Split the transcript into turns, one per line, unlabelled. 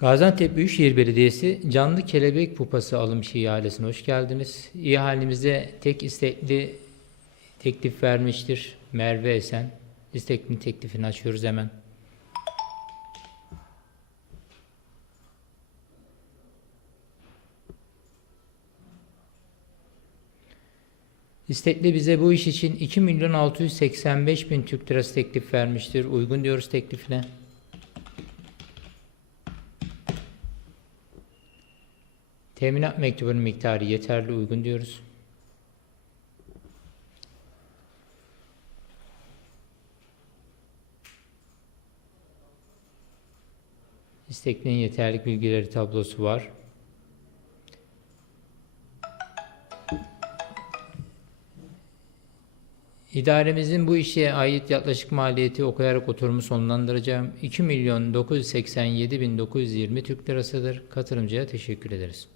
Gaziantep Büyükşehir Belediyesi canlı kelebek pupası alım ihalesine hoş geldiniz. İhalemize tek istekli teklif vermiştir Merve Esen. İstekli teklifini açıyoruz hemen. İstekli bize bu iş için 2 milyon 685 bin Türk lirası teklif vermiştir. Uygun diyoruz teklifine. Teminat mektubunun miktarı yeterli uygun diyoruz. İsteklinin yeterlik bilgileri tablosu var. İdaremizin bu işe ait yaklaşık maliyeti okuyarak oturumu sonlandıracağım. 2 milyon 987 bin 920 Türk lirasıdır. Katılımcıya teşekkür ederiz.